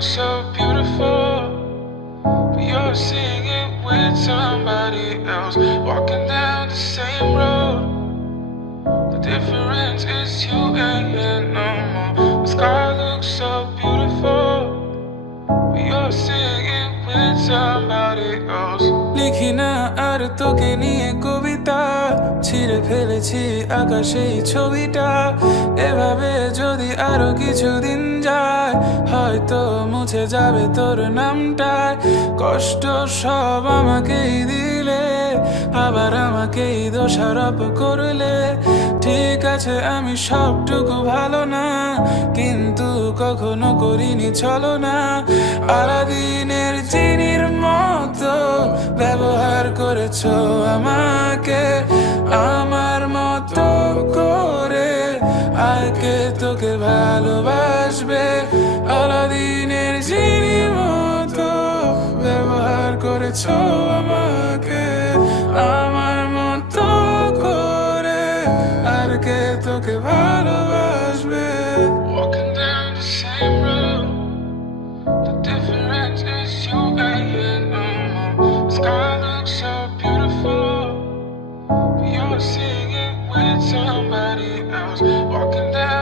looks so beautiful, but you're seeing it with somebody else. Walking down the same road, the difference is you ain't here no more. The sky looks so beautiful, but you're seeing it with somebody else. লিখি না আর তোকে নিয়ে কবিতা, ছিঁড়ে ফেলেছি আকাশেই ছবিটা। এভাবে যদি আরো কিছুদিন যায়, হয়তো মুছে যাবে তোর নামটায়। কষ্ট সব আমাকেই দিলে, আবার আমাকেই দোষারোপ করলে। ঠিক আছে আমি সবটুকু ভালো না, কিন্তু কখনো করিনি ছলনা। আলাদিনের জিনির মতো ব্যবহার করেছো আমাকে, আমার মতো করে আর কে তোকে ভালোবাসবে। আলাদিনের জিনির মতো ব্যবহার করেছো আমাকে, আমার মতো করে আর কে তোকে ভালোবাসবে। Walking down the same road, the difference is you ain't here no more. The sky looks so beautiful, but you're seeing it with somebody else. Walking down